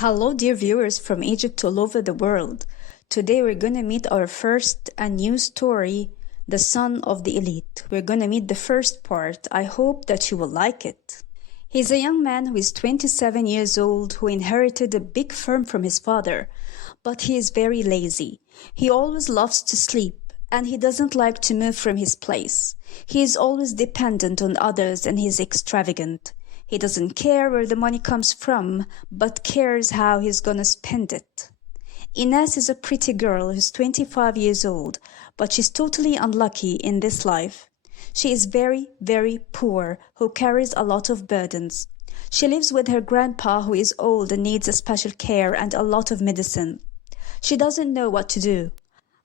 Hello, dear viewers from Egypt all over the world. Today we're gonna meet our first and new story, The Son of the Elite. We're gonna meet the first part. I hope that you will like it. He's a young man who is 27 years old who inherited a big firm from his father, but he is very lazy. He always loves to sleep and he doesn't like to move from his place. He is always dependent on others and he's extravagant. He doesn't care where the money comes from, but cares how he's gonna spend it. Ines is a pretty girl who's 25 years old, but she's totally unlucky in this life. She is very, very poor, who carries a lot of burdens. She lives with her grandpa who is old and needs a special care and a lot of medicine. She doesn't know what to do.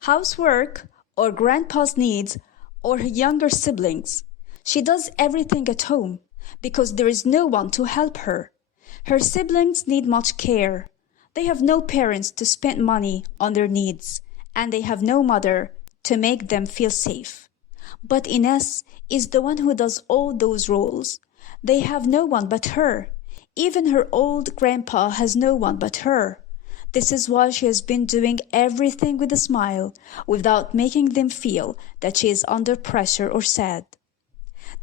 Housework, or grandpa's needs, or her younger siblings. She does everything at home, because there is no one to help her. Her siblings need much care. They have no parents to spend money on their needs, and they have no mother to make them feel safe. But Ines is the one who does all those roles. They have no one but her. Even her old grandpa has no one but her. This is why she has been doing everything with a smile, without making them feel that she is under pressure or sad.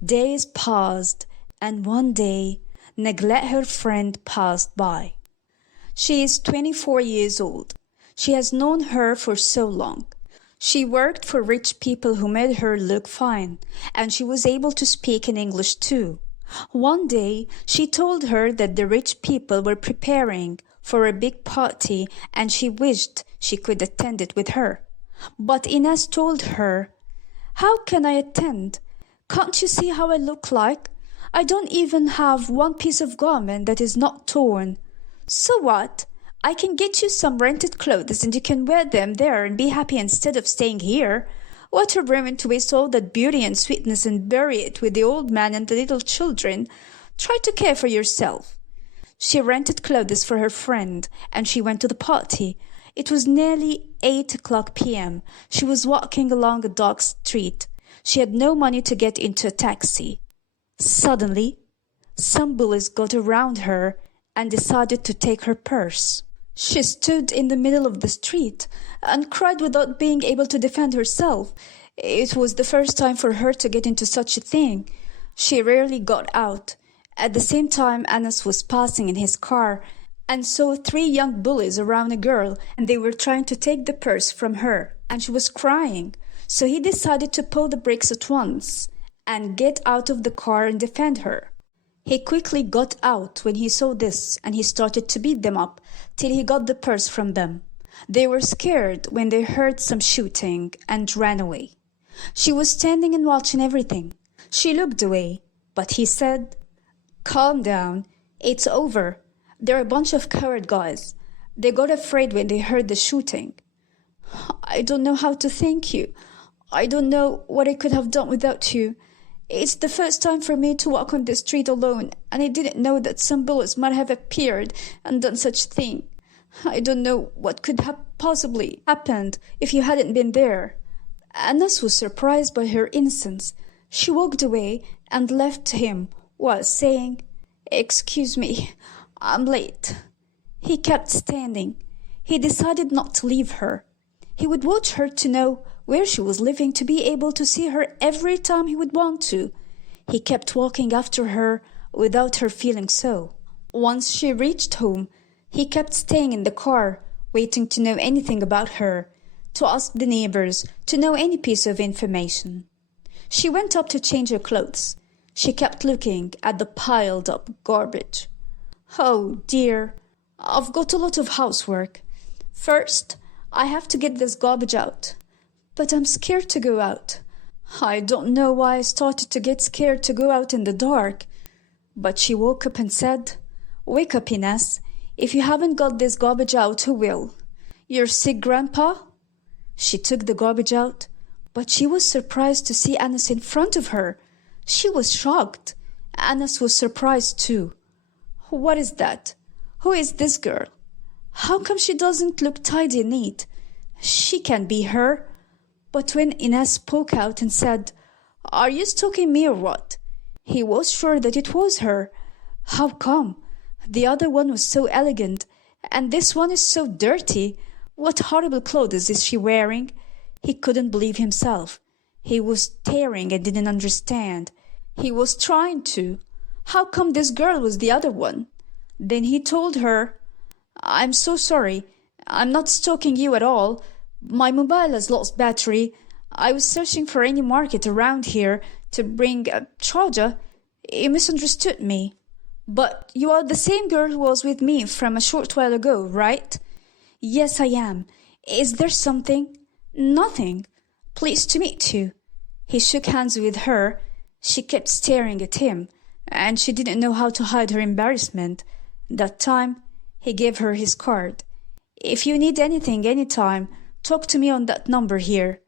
Days passed, and one day, Neglect, her friend, passed by. She is 24 years old. She has known her for so long. She worked for rich people who made her look fine, and she was able to speak in English too. One day, she told her that the rich people were preparing for a big party and she wished she could attend it with her. But Ines told her, "How can I attend? Can't you see how I look like? I don't even have one piece of garment that is not torn." "So what? I can get you some rented clothes and you can wear them there and be happy instead of staying here. What a ruin to waste all that beauty and sweetness and bury it with the old man and the little children. Try to care for yourself." She rented clothes for her friend and she went to the party. It was nearly 8 o'clock p.m. She was walking along a dark street. She had no money to get into a taxi. Suddenly, some bullies got around her and decided to take her purse. She stood in the middle of the street and cried without being able to defend herself. It was the first time for her to get into such a thing. She rarely got out. At the same time, Anas was passing in his car and saw 3 young bullies around a girl, and they were trying to take the purse from her, and she was crying. So he decided to pull the brakes at once and get out of the car and defend her. He quickly got out when he saw this, and he started to beat them up till he got the purse from them. They were scared when they heard some shooting and ran away. She was standing and watching everything. She looked away, but he said, "Calm down. It's over. They're a bunch of coward guys. They got afraid when they heard the shooting." "I don't know how to thank you. I don't know what I could have done without you. It's the first time for me to walk on the street alone, and I didn't know that some bullies might have appeared and done such a thing. I don't know what could have possibly happened if you hadn't been there." Anas was surprised by her innocence. She walked away and left him while saying, "Excuse me, I'm late." He kept standing. He decided not to leave her. He would watch her to know where she was living, to be able to see her every time he would want to. He kept walking after her without her feeling so. Once she reached home, he kept staying in the car, waiting to know anything about her, to ask the neighbors, to know any piece of information. She went up to change her clothes. She kept looking at the piled up garbage. "Oh dear, I've got a lot of housework. First, I have to get this garbage out. But I'm scared to go out. I don't know why I started to get scared to go out in the dark." But she woke up and said, "Wake up, Ines. If you haven't got this garbage out, who will? Your sick grandpa?" She took the garbage out, but she was surprised to see Anas in front of her. She was shocked. Anas was surprised too. "What is that? Who is this girl? How come she doesn't look tidy and neat? She can't be her." But when Ines spoke out and said, "Are you stalking me or what?" he was sure that it was her. How come? The other one was so elegant, And this one is so dirty. What horrible clothes is she wearing? He couldn't believe himself. He was staring and didn't understand. He was trying to. How come this girl was the other one? Then he told her, I'm so sorry. I'm not stalking you at all. My mobile has lost battery. I was searching for any market around here to bring a charger. You misunderstood me. But you are the same girl who was with me from a short while ago, right? Yes, I am. Is there something? Nothing. Pleased to meet you. He shook hands with her. She kept staring at him, and she didn't know how to hide her embarrassment. That time, he gave her his card. If you need anything anytime, talk to me on that number here.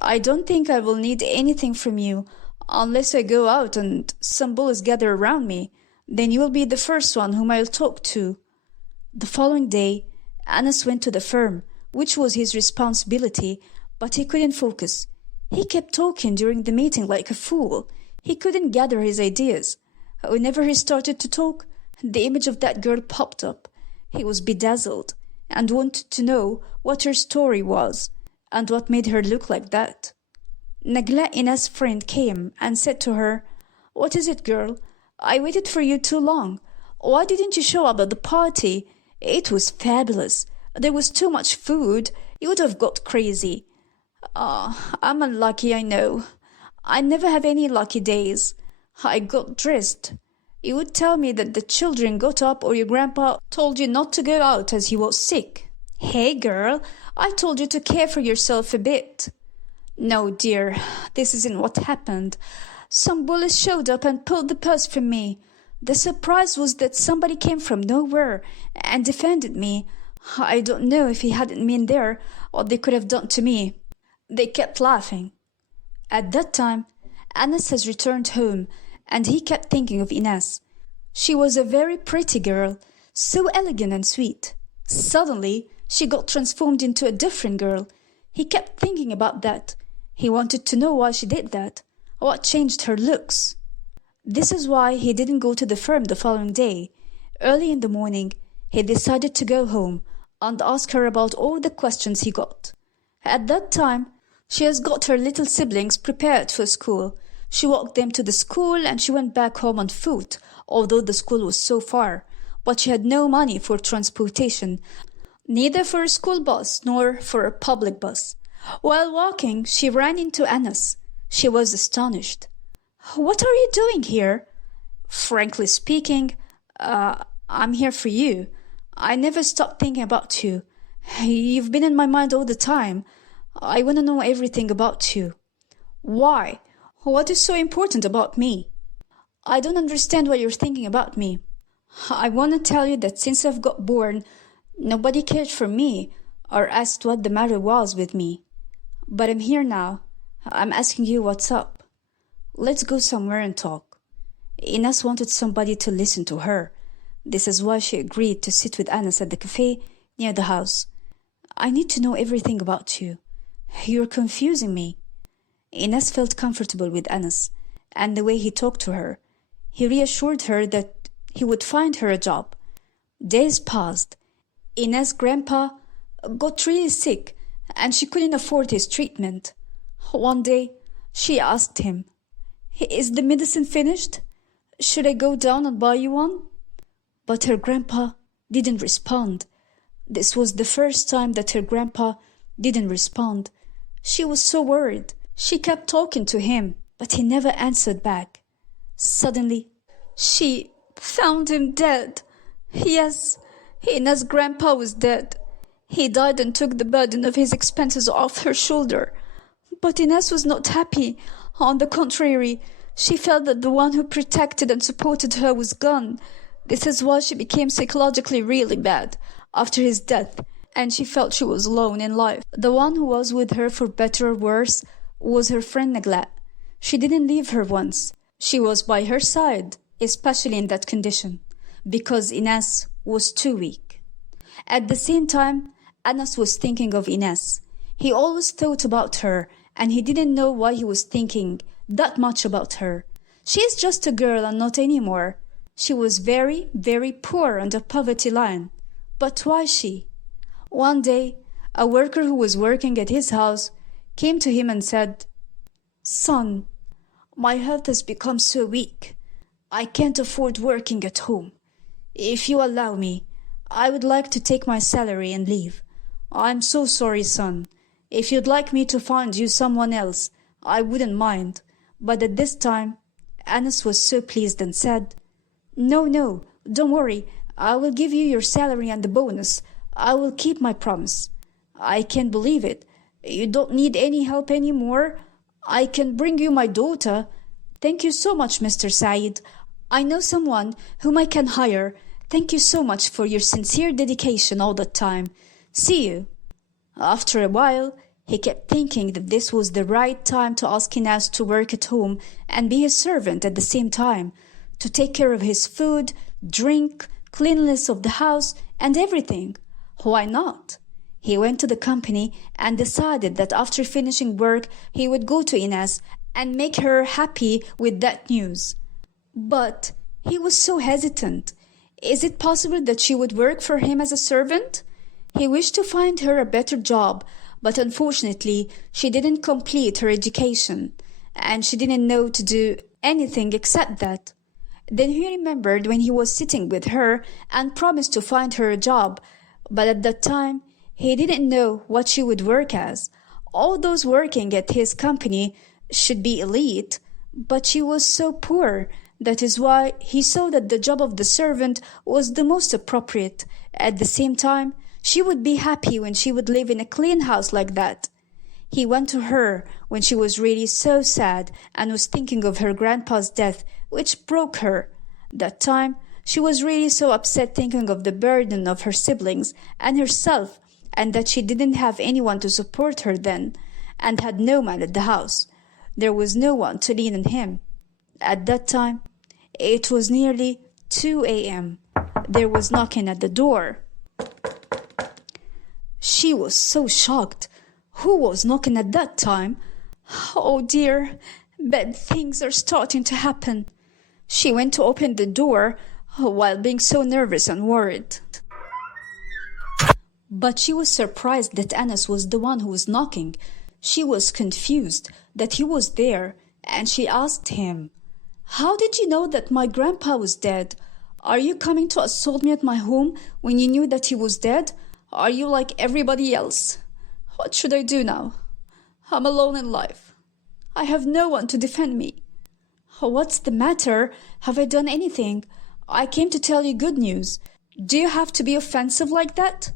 I don't think I will need anything from you unless I go out and some bullies gather around me. Then you will be the first one whom I'll talk to. The following day, Anas went to the firm, which was his responsibility, but he couldn't focus. He kept talking during the meeting like a fool. He couldn't gather his ideas. Whenever he started to talk, the image of that girl popped up. He was bedazzled and wanted to know what her story was and what made her look like that. Nagla, Ina's friend, came and said to her, What is it, girl? I waited for you too long. Why didn't you show up at the party? It was fabulous. There was too much food. You would have got crazy. I'm unlucky, I know. I never have any lucky days. I got dressed. You would tell me that the children got up or your grandpa told you not to go out as he was sick. Hey, girl, I told you to care for yourself a bit. No, dear, this isn't what happened. Some bullies showed up and pulled the purse from me. The surprise was that somebody came from nowhere and defended me. I don't know if he hadn't been there what they could have done to me. They kept laughing. At that time, Anas has returned home, and he kept thinking of Ines. She was a very pretty girl, so elegant and sweet. Suddenly, she got transformed into a different girl. He kept thinking about that. He wanted to know why she did that. What changed her looks? This is why he didn't go to the firm the following day. Early in the morning, he decided to go home and ask her about all the questions he got. At that time, she has got her little siblings prepared for school. She walked them to the school and she went back home on foot, although the school was so far. But she had no money for transportation, neither for a school bus nor for a public bus. While walking, she ran into Anas. She was astonished. What are you doing here? Frankly speaking, I'm here for you. I never stopped thinking about you. You've been in my mind all the time. I want to know everything about you. Why? What is so important about me? I don't understand what you're thinking about me. I want to tell you that since I've got born, nobody cared for me or asked what the matter was with me. But I'm here now. I'm asking you what's up. Let's go somewhere and talk. Ines wanted somebody to listen to her. This is why she agreed to sit with Anas at the cafe near the house. I need to know everything about you. You're confusing me. Ines felt comfortable with Anas and the way he talked to her. He reassured her that he would find her a job. Days passed. Ines' grandpa got really sick and she couldn't afford his treatment. One day, she asked him, Is the medicine finished? Should I go down and buy you one? But her grandpa didn't respond. This was the first time that her grandpa didn't respond. She was so worried. She kept talking to him, but he never answered back. Suddenly, she found him dead. Yes, Ina's grandpa was dead. He died and took the burden of his expenses off her shoulder. But Ines was not happy. On the contrary, she felt that the one who protected and supported her was gone. This is why she became psychologically really bad after his death, and she felt she was alone in life. The one who was with her for better or worse was her friend Nagla. She didn't leave her once. She was by her side, especially in that condition, because Ines was too weak. At the same time, Anas was thinking of Ines. He always thought about her, and he didn't know why he was thinking that much about her. She is just a girl and not anymore. She was very, very poor on the poverty line. But why she? One day, a worker who was working at his house came to him and said, "Son, my health has become so weak. I can't afford working at home. If you allow me, I would like to take my salary and leave. I'm so sorry, son. If you'd like me to find you someone else, I wouldn't mind." But at this time, Anas was so pleased and said, "No, no, don't worry. I will give you your salary and the bonus. I will keep my promise. I can't believe it. You don't need any help anymore. I can bring you my daughter. Thank you so much, Mr. Said. I know someone whom I can hire. Thank you so much for your sincere dedication all the time. See you." After a while, he kept thinking that this was the right time to ask Inas to work at home and be his servant at the same time, to take care of his food, drink, cleanliness of the house, and everything. Why not? He went to the company and decided that after finishing work, he would go to Inas and make her happy with that news. But he was so hesitant. Is it possible that she would work for him as a servant? He wished to find her a better job, but unfortunately, she didn't complete her education, and she didn't know to do anything except that. Then he remembered when he was sitting with her and promised to find her a job, but at that time, he didn't know what she would work as. All those working at his company should be elite, but she was so poor. That is why he saw that the job of the servant was the most appropriate. At the same time, she would be happy when she would live in a clean house like that. He went to her when she was really so sad and was thinking of her grandpa's death, which broke her. That time, she was really so upset thinking of the burden of her siblings and herself, and that she didn't have anyone to support her then, and had no man at the house. There was no one to lean on him. At that time, it was nearly 2 a.m. There was knocking at the door. She was so shocked. Who was knocking at that time? Oh dear, bad things are starting to happen. She went to open the door while being so nervous and worried. But she was surprised that Anas was the one who was knocking. She was confused that he was there, and she asked him, "How did you know that my grandpa was dead? Are you coming to assault me at my home when you knew that he was dead? Are you like everybody else? What should I do now? I'm alone in life. I have no one to defend me. What's the matter? Have I done anything? I came to tell you good news. Do you have to be offensive like that?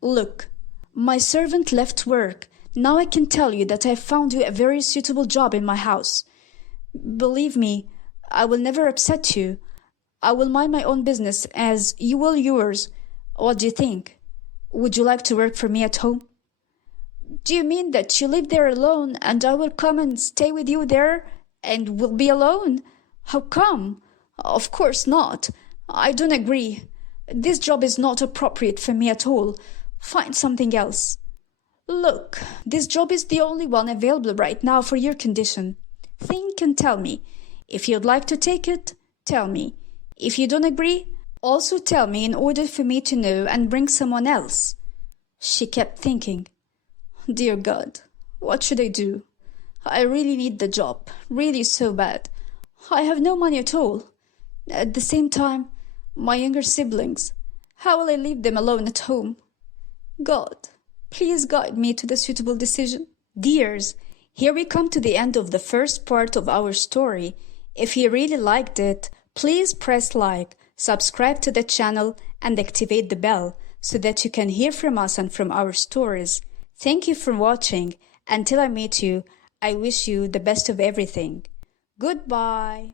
Look, my servant left work. Now I can tell you that I found you a very suitable job in my house. Believe me, I will never upset you. I will mind my own business as you will yours. What do you think? Would you like to work for me at home?" "Do you mean that you live there alone and I will come and stay with you there and will be alone? How come? Of course not. I don't agree. This job is not appropriate for me at all. Find something else." "Look, this job is the only one available right now for your condition. Think and tell me. If you'd like to take it, tell me. If you don't agree, also tell me in order for me to know and bring someone else." She kept thinking, "Dear God, what should I do? I really need the job, really so bad. I have no money at all. At the same time, my younger siblings, how will I leave them alone at home? God, please guide me to the suitable decision." Dears, here we come to the end of the first part of our story. If you really liked it, please press like, subscribe to the channel, and activate the bell so that you can hear from us and from our stories. Thank you for watching. Until I meet you, I wish you the best of everything. Goodbye.